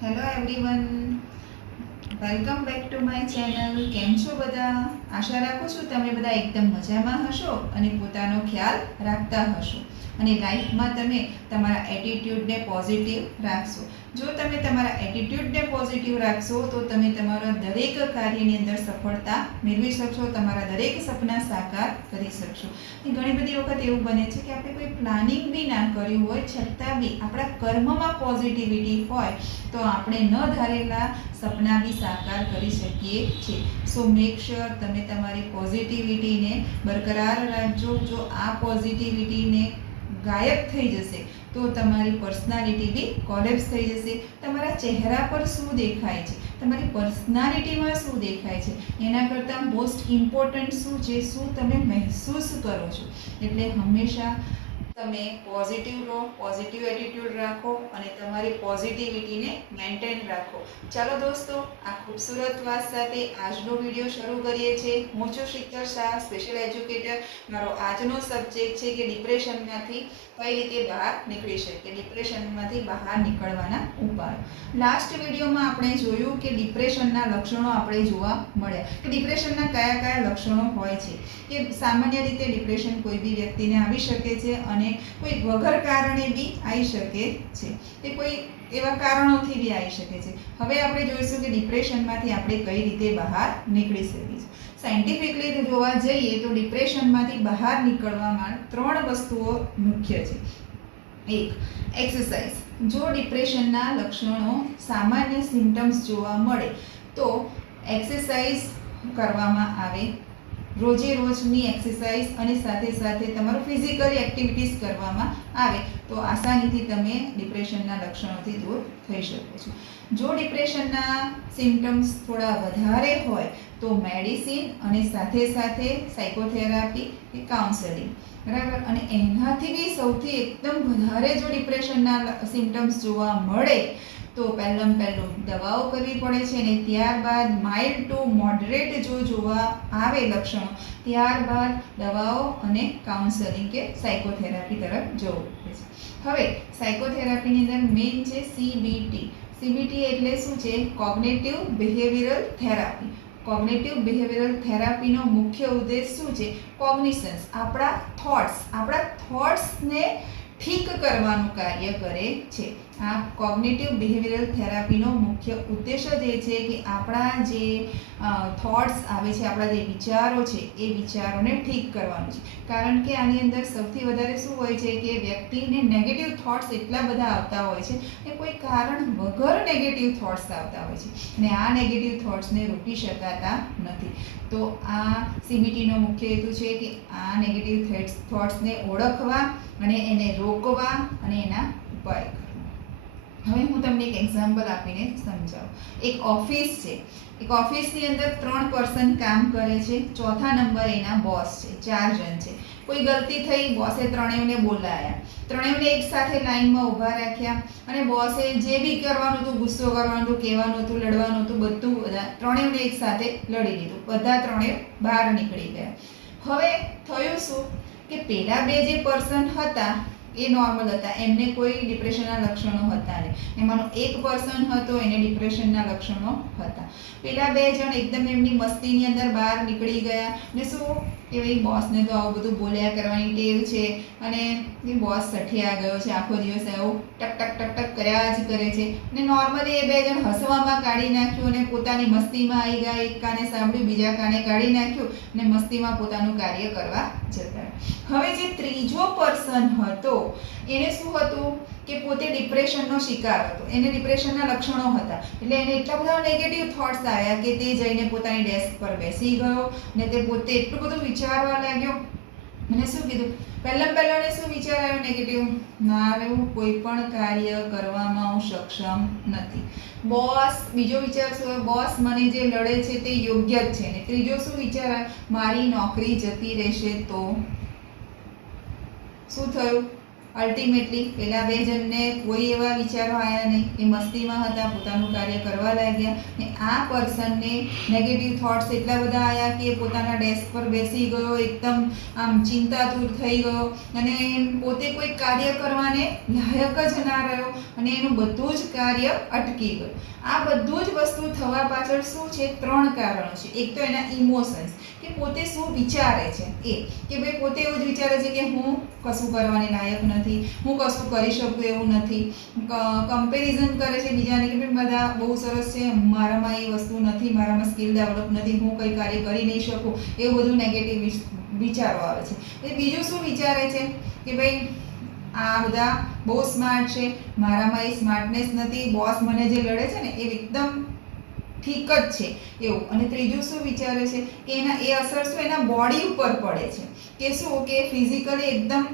Hello everyone, welcome back to my channel. કેમ છો બધા? આશા રાખું છું તમે બધા એકદમ મજામાં હશો અને પોતાનો ખ્યાલ રાખતા હશો અને લાઈફમાં તમે તમારા એટીટ્યૂડને પોઝિટિવ રાખશો. જો તમે તમારા એટીટ્યૂડને પોઝિટિવ રાખશો તો તમે તમારા દરેક કાર્યની અંદર સફળતા મેળવી શકશો, તમારા દરેક સપના સાકાર કરી શકશો. ઘણી બધી વખત એવું બને છે કે આપણે કોઈ પ્લાનિંગ બી ના કર્યું હોય છતાં બી આપણા કર્મમાં પોઝિટિવિટી હોય તો આપણે ન ધારેલા સપના બી સાકાર કરી શકીએ છીએ. સો મેક શ્યોર તમે તમારી પોઝિટિવિટીને બરકરાર રાખજો. જો આ પોઝિટિવિટીને ગાયબ થઈ જશે તો તમારી પર્સનાલિટી બી કોલેપ્સ થઈ જશે. તમારા ચહેરા પર શું દેખાય છે, તમારી પર્સનાલિટીમાં શું દેખાય છે, એના કરતાં મોસ્ટ ઇમ્પોર્ટન્ટ શું છે, શું તમે મહેસૂસ કરો છો. એટલે હંમેશા તમે પોઝિટિવ રહો, પોઝિટિવ એટીટ્યૂડ રાખો અને તમારી પોઝિટિવિટીને મેન્ટેન રાખો. ચાલો દોસ્તો, આ ખૂબસૂરત વાત સાથે આજનો વિડીયો શરૂ કરીએ છીએ. હું છું શિખર શાહ, સ્પેશિયલ એજ્યુકેટર. મારો આજનો સબ્જેક્ટ છે કે ડિપ્રેશનમાંથી કઈ રીતે બહાર નીકળી શકીએ, ડિપ્રેશનમાંથી બહાર નીકળવાના ઉપાયો. લાસ્ટ વિડીયોમાં આપણે જોયું કે ડિપ્રેશનના લક્ષણો આપણે જોવા મળ્યા કે ડિપ્રેશનના કયા કયા લક્ષણો હોય છે. કે સામાન્ય રીતે ડિપ્રેશન કોઈ બી વ્યક્તિને આવી શકે છે અને કોઈ વગર કારણે બી આવી શકે છે, તે કોઈ એવા કારણોથી બી આવી શકે છે. હવે આપણે જોઈશું કે ડિપ્રેશનમાંથી આપણે કઈ રીતે બહાર નીકળી શકીએ છીએ. સાયન્ટિફિકલી જોવા જઈએ તો ડિપ્રેશનમાંથી બહાર નીકળવામાં 3 વસ્તુઓ મુખ્ય છે. 1. એક્સરસાઇઝ. જો ડિપ્રેશનના લક્ષણો, સામાન્ય સિમ્ટમ્સ જોવા મળે તો એક્સરસાઇઝ કરવામાં આવે. રોજે રોજની એક્સરસાઇઝ અને સાથે સાથે તમારું ફિઝિકલી એક્ટિવિટીઝ કરવામાં આવે તો આસાનીથી તમે ડિપ્રેશનના લક્ષણોથી દૂર થઈ શકો છો. જો ડિપ્રેશનના સિમ્ટમ્સ થોડા વધારે હોય તો મેડિસિન અને સાથે સાથે સાયકોથેરાપી કે કાઉન્સેલિંગ, બરાબર. અને એનાથી બી સૌથી એકદમ વધારે જો ડિપ્રેશનના સિમ્ટમ્સ જોવા મળે તો પહેલું દવાઓ કરવી પડે છે અને ત્યારબાદ માઇલ્ડ ટુ મોડરેટ જો જોવા આવે લક્ષણો, ત્યારબાદ દવાઓ અને કાઉન્સેલિંગ કે સાયકોથેરાપી તરફ જવું પડે છે. હવે સાયકોથેરાપીની અંદર મેઇન છે CBT. CBT એટલે શું છે? Cognitive behavioural therapy. Cognitive behavioural થેરાપીનો મુખ્ય ઉદ્દેશ શું છે? કોગ્નિશન્સ, આપણા થોટ્સને ઠીક કરવાનું કાર્ય કરે છે. આ કોગ્નિટિવ બિહેવિયરલ થેરાપીનો મુખ્ય ઉદ્દેશ જ એ છે કે આપણા જે થોટ્સ આવે છે, આપણા જે વિચારો છે એ વિચારોને ઠીક કરવાનું છે. કારણ કે આની અંદર સૌથી વધારે શું હોય છે કે વ્યક્તિને નેગેટિવ થોટ્સ એટલા બધા આવતા હોય છે કે કોઈ કારણ વગર નેગેટિવ થોટ્સ આવતા હોય છે અને આ નેગેટિવ થોટ્સને રોકી શકાતા નથી. તો આ CBTનો મુખ્ય હેતુ છે કે આ નેગેટિવ થોટ્સને ઓળખવા અને એને રોકવા અને એના ઉપાય કરવા. હવે હું તમને એક એક્ઝામ્પલ આપીને સમજાવું. એક ઓફિસ છે, એક ઓફિસની અંદર 3 પર્સન કામ કરે છે. ચોથા નંબર એના બોસ છે. 4 જણ છે. કોઈ ગલતી થઈ, બોસે ત્રણેયને બોલાયા, ત્રણેયને એક સાથે લાઈનમાં ઊભા રાખ્યા અને બોસે જે બી કરવાનું હતું, ગુસ્સો કરવાનું હતું, કહેવાનું હતું, લડવાનું હતું, બધું બધા ત્રણેયને એક સાથે લડી લીધું. બધા ત્રણેય બહાર નીકળી ગયા. હવે થયું શું કે પેલા 2 જે પર્સન હતા એ નોર્મલ હતા, એમને કોઈ ડિપ્રેશનના લક્ષણો હતા નહીં. એમાંનો એક પર્સન હતો, એને ડિપ્રેશનના લક્ષણો હતા. પેલા 2 જણ એકદમ એમની મસ્તીની અંદર બહાર નીકળી ગયા ને શું કે ભાઈ બોસને તો આવું બધું બોલ્યા કરવાની ટેવ છે અને એ બોસ સઠિયા ગયો છે, આખો દિવસ આવું ટક ટક ટક ટક કર્યા જ કરે છે અને નોર્મલી એ 2 જણ હસવામાં કાઢી નાખ્યું અને પોતાની મસ્તીમાં આવી ગયા. એક કાને સાંભળ્યું, બીજા કાને કાઢી નાખ્યું અને મસ્તીમાં પોતાનું કાર્ય કરવા જતા. હવે જે ત્રીજો પર્સન હતો એને શું હતું કે પોતે ડિપ્રેશનનો શિકાર હતો, એને ડિપ્રેશનના લક્ષણો હતા. એટલે એને એટલા બધા નેગેટિવ થોટ્સ આવ્યા કે તે જઈને પોતાની ડેસ્ક પર બેસી ગયો ને તે પોતે એટલું બધું વિચારવા લાગ્યો. મને શું કીધું, પહેલાં શું વિચાર આવ્યો નેગેટિવ? મારું કોઈ પણ કાર્ય કરવામાં હું સક્ષમ નથી. બોસ, બીજો વિચાર શું? બોસ મને જે લડે છે તે યોગ્ય જ છે. ને ત્રીજો શું વિચાર? મારી નોકરી જતી રહેશે તો શું થયું? અલ્ટિમેટલી પેલા બે જણને કોઈ એવા વિચારો આવ્યા નહીં, એ મસ્તીમાં હતા, પોતાનું કાર્ય કરવા લાગ્યા ને આ પર્સનને નેગેટિવ થોટ્સ એટલા બધા આવ્યા કે પોતાના ડેસ્ક પર બેસી ગયો, એકદમ આમ ચિંતાતુર થઈ ગયો અને પોતે કોઈ કાર્ય કરવાને લાયક જ ના રહ્યો અને એનું બધું જ કાર્ય અટકી ગયું. આ બધું જ વસ્તુ થવા પાછળ શું છે? 3 કારણો છે. એક તો એના ઇમોશન્સ, કે પોતે શું વિચારે છે, એ કે ભાઈ પોતે એવું જ વિચારે છે કે હું કશું કરવાની લાયક નથી, હું કશું કરી શકું એવું નથી. કમ્પેરિઝન કરે છે બીજાને કે ભાઈ બધા બહુ સરસ છે, મારામાં એ વસ્તુ નથી, મારામાં સ્કિલ ડેવલપ નથી, હું કંઈ કાર્ય કરી નહીં શકું, એવું બધું નેગેટિવ વિચારો આવે છે. એ બીજું શું વિચારે છે કે ભાઈ આ બધા બહુ સ્માર્ટ છે, મારામાં એ સ્માર્ટનેસ નથી, બોસ મને જે લડે છે ને એ એકદમ ઠીક જ છે એવું. અને ત્રીજું શું વિચારે છે કે એના એ અસર શું એના બોડી ઉપર પડે છે, કે શું કે ફિઝિકલી એકદમ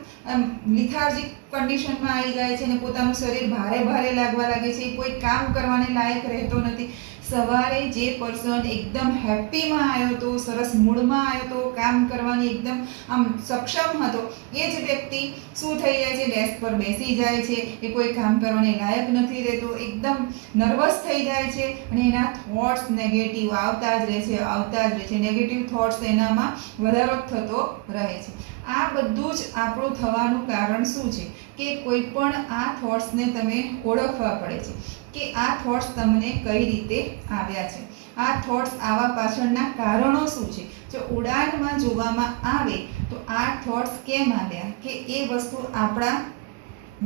લિથાર્જિક કન્ડિશનમાં આવી જાય છે અને પોતાનું શરીર ભારે ભારે લાગવા લાગે છે, કોઈ કામ કરવાને લાયક રહેતો નથી. સવારે જે પર્સન એકદમ હેપીમાં આવ્યો હતો, સરસ મૂડમાં આવ્યો હતો, કામ કરવાની એકદમ આમ સક્ષમ હતો, એ જ વ્યક્તિ શું થઈ જાય છે? ડેસ્ક પર બેસી જાય છે, એ કોઈ કામ કરવાને લાયક નથી રહેતો, એકદમ નર્વસ થઈ જાય છે અને એના થોટ્સ નેગેટિવ આવતા જ રહે છે, આવતા જ રહે છે. નેગેટિવ થોટ્સ એનામાં વધારો થતો રહે છે. આ બધું જ આપણું થવાનું કારણ શું છે? કે કોઈ પણ આ થોટ્સને તમે ઓળખવા પડે છે કે આ થોટ્સ તમને કઈ રીતે આવ્યા છે, આ થોટ્સ આવવા પાછળના કારણો શું છે. જો ઉડાનમાં જોવામાં આવે તો આ થોટ્સ કેમ આવ્યા, કે એ વસ્તુ આપણા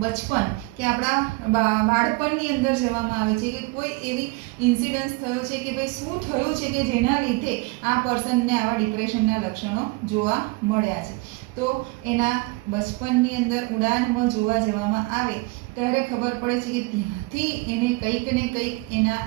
બચપન કે આપણા બાળપણની અંદર જવામાં આવે છે કે કોઈ એવી ઇન્સિડન્સ થયો છે કે ભાઈ શું થયું છે કે જેના લીધે આ પર્સનને આવા ડિપ્રેશનના લક્ષણો જોવા મળ્યા છે. તો એના બચપનની અંદર ઉડાનમાં જોવા જવામાં આવે ત્યારે ખબર પડે છે કે ત્યાંથી એને કંઈક ને કંઈક એના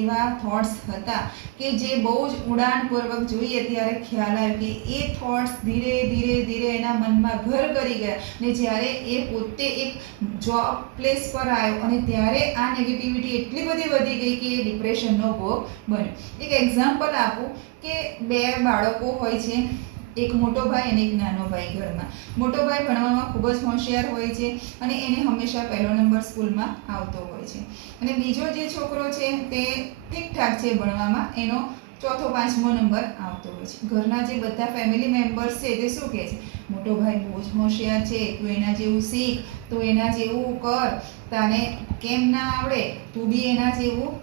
એવા થોટ્સ હતા કે જે બહુ જ ઉડાણપૂર્વક જોઈએ ત્યારે ખ્યાલ આવ્યો કે એ થોટ્સ ધીરે ધીરે ધીરે એના મનમાં ઘર કરી ગયા ને જ્યારે એ પોતે એક જોબ પ્લેસ પર આવ્યો અને ત્યારે આ નેગેટિવિટી એટલી બધી વધી ગઈ કે એ ડિપ્રેશનનો ભોગ બન્યો. એક એક્ઝામ્પલ આપું કે 2 બાળકો હોય છે, એક મોટો ભાઈ અને એક નાનો ભાઈ ઘરમાં. મોટો ભાઈ ભણવામાં ખૂબ જ હોશિયાર હોય છે અને એને હંમેશા પહેલો નંબર સ્કૂલમાં આવતો હોય છે અને બીજો જે છોકરો છે તે ઠીકઠાક છે ભણવામાં, એનો 4થો 5મો નંબર આવતો હોય છે. ઘરના જે બધા ફેમિલી મેમ્બર્સ છે તે શું કહે છે? મોટો ભાઈ બહુ જ હોશિયાર છે, તું એના જેવું શીખ, તું એના જેવું કર, તને કેમ ના આવડે, તું બી એના જેવું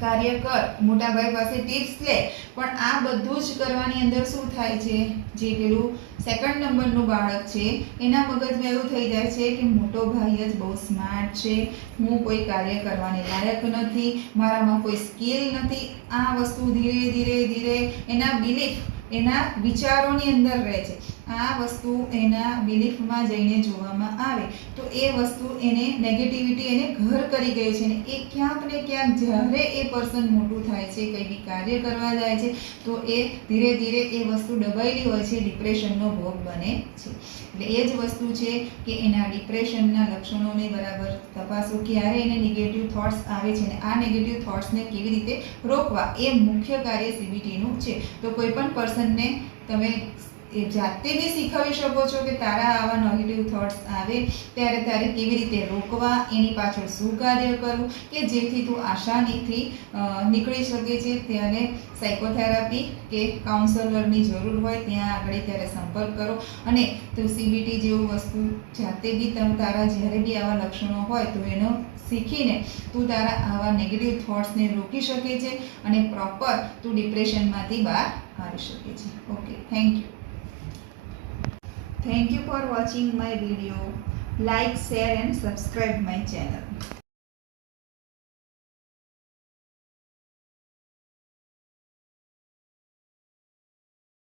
કાર્ય કર, મોટા ભાઈ પાસે ટિપ્સ લે. પણ આ બધું જ કરવાની અંદર શું થાય છે? જે પેલું 2nd નંબરનું બાળક છે એના મગજમાં એવું થઈ જાય છે કે મોટો ભાઈ જ બહુ સ્માર્ટ છે, હું કોઈ કાર્ય કરવાની લાયક નથી, મારામાં કોઈ સ્કિલ નથી. આ વસ્તુ ધીરે ધીરે ધીરે એના બિલીફ, એના વિચારોની અંદર રહે છે. આ વસ્તુ એના બિલીફમાં જઈને જોવામાં આવે તો એ વસ્તુ એને નેગેટિવિટી એને ઘર કરી ગઈ છે ને એ ક્યાંક ને ક્યાંક જ્યારે એ પર્સન મોટું થાય છે, કંઈ બી કાર્ય કરવા જાય છે તો એ ધીરે ધીરે એ વસ્તુ દબાયેલી હોય છે, ડિપ્રેશનનો ભોગ બને છે. એટલે એ જ વસ્તુ છે કે એના ડિપ્રેશનના લક્ષણોને બરાબર તપાસો, ક્યારે એને નેગેટિવ થોટ્સ આવે છે અને આ નેગેટિવ થોટ્સને કેવી રીતે રોકવા, એ મુખ્ય કાર્ય CBTનું છે. તો કોઈ પણ પર્સનને તમે એ જાતે બી શીખવી શકો છો કે તારા આવા નેગેટિવ થોટ્સ આવે ત્યારે તારે કેવી રીતે રોકવા, એની પાછળ શું કાર્ય કરવું કે જેથી તું આસાનીથી નીકળી શકે છે. ત્યારે સાયકોથેરાપી કે કાઉન્સલરની જરૂર હોય ત્યાં આગળ ત્યારે સંપર્ક કરો અને તું CBT જેવું વસ્તુ જાતે બી તારા જ્યારે બી આવા લક્ષણો હોય તો એનો શીખીને તું તારા આવા નેગેટિવ થોટ્સને રોકી શકે છે અને પ્રોપર તું ડિપ્રેશનમાંથી બહાર આવી શકે છે. Okay, thank you. Thank you for watching my video. Like, share and subscribe my channel.